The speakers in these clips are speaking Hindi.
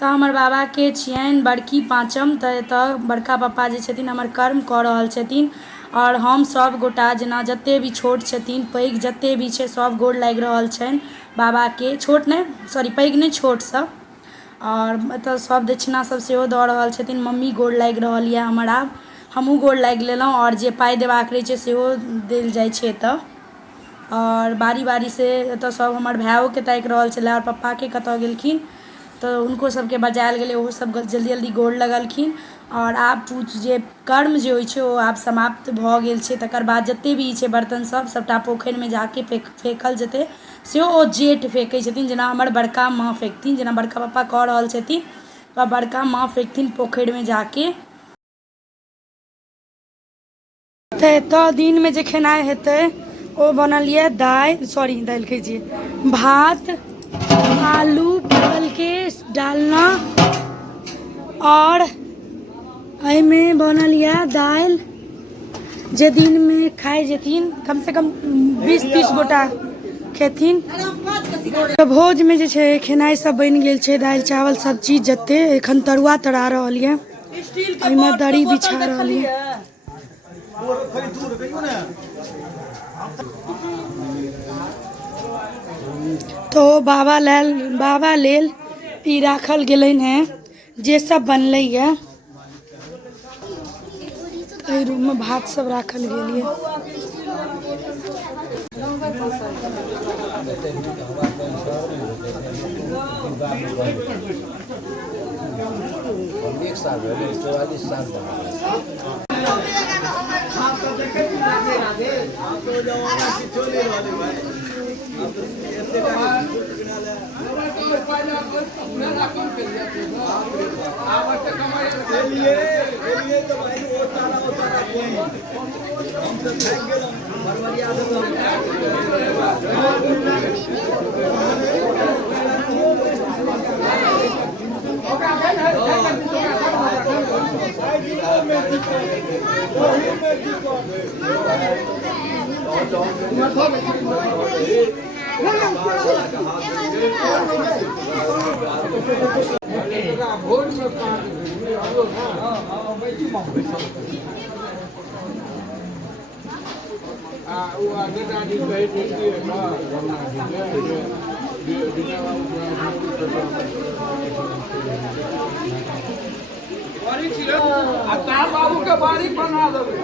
तो हमर बाबा के छियनि बड़की पाँचम। तो बड़का पापा जे छथिन हमर कर्म कऽ रहल छथिन और हम सब गोटा जेना जते भी छोट छथिन पैघ जते भी छै सब गोर लागि रहल छनि बाबा के। छोट नहीं सॉरी पैघ नहीं छोट सब। और मतलब सब दक्षिणा सब सेहो दऽ रहल छथिन। मम्मी गोर लागि रहल यऽ हमर। आब हमहूँ गोर लागि लेलहुँ और जे पाइ देबाक रहै छै सेहो देल जाइ छै एतऽ। और बारी बारी से एतऽ सब हमर भाइयों के ताकि रहल छलै और पप्पा के कतऽ गेलखिन तो हुनको सबके बजायल गेलै। ओहो सब जल्दी जल्दी गोर लगलखिन। और आब जे कर्म जे होइ छै ओ आब समाप्त भऽ गेल छै। तकर बाद जते भी छै बर्तन सब सबटा पोखरिमे जाके फेकल जेतै। सेहो ओ जेठ फेंकै छथिन जेना हमर बड़का माँ फेंकथिन। जेना बड़का पप्पा कऽ रहल छथिन तऽ बड़का माँ फेंकथिन पोखरिमे जाके। तऽ एतऽ दिनमे जे खेनाइ हेतै ओ बनल यऽ दालि कहै छियै भात आलू परवल के डालना और एहिमे बनल यऽ दालि जे दिन में खाए जेथिन कम से कम 20-30 गोटा खेथिन। तऽ भोज में जे छै खेनाइ सब बनि गेल छै दालि चावल सब्जी जते। एखन तरुआ तरा रहल यऽ ओहिमे दही बिछा रहल यऽ। तो बाबा लेल ई राखल गेलनि हैं जे सब बनलै यऽ। एहि रूम में भात सब राखल गेल यऽ। एक साल 44 साल बाबू के बारी बना देबै।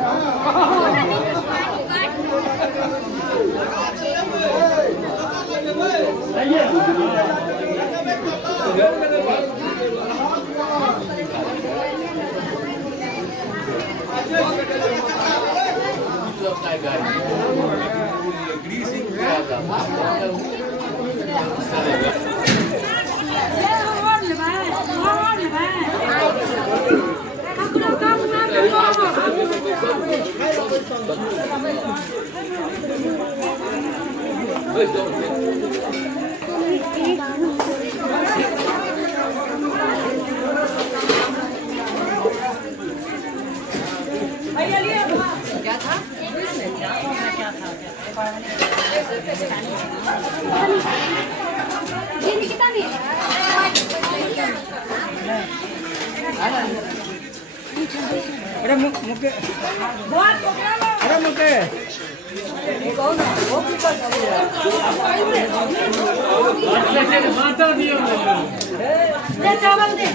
क्या था? ये निकिता नहीं अरे मुके अरे मुके माता दियो ले चावल दे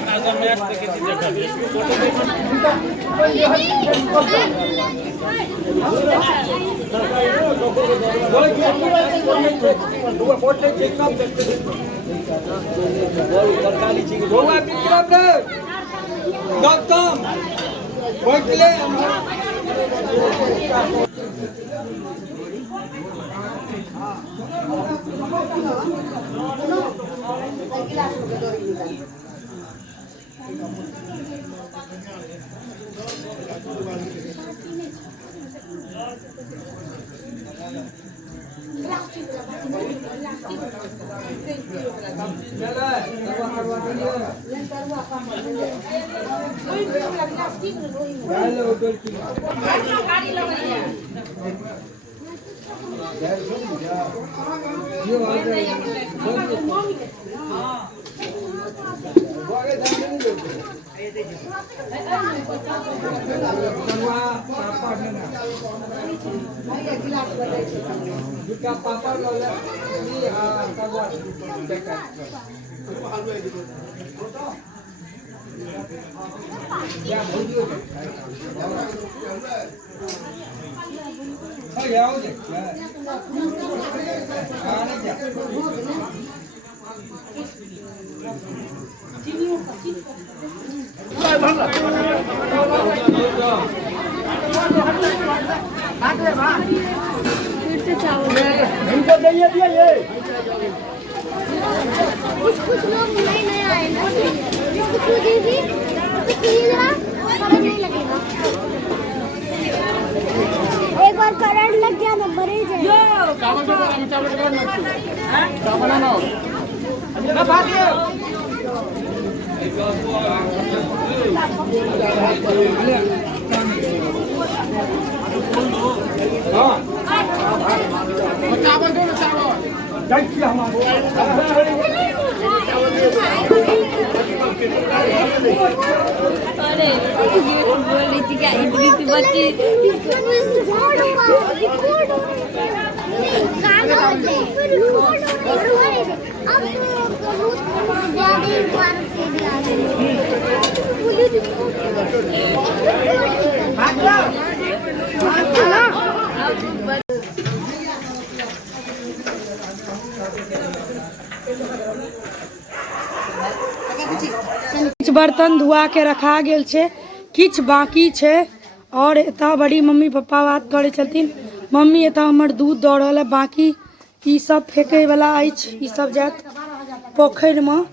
कुछ लोग नए नए आए ना, इसको दीदी नहीं लगेगा। एक बार करंट लग गया ना भरे अरे ये बोल रही थी क्या इतनी सी बच्ची किछ बर्तन धुआ के रखा गेल छै, किछ बाकी छै। और एतऽ बड़ी मम्मी पापा बात करे छथिन। मम्मी एतऽ हमर दूध दऽ रहल है, बाकी ई सब फेंके वाला अछि, ई सब जायत पोखरि में।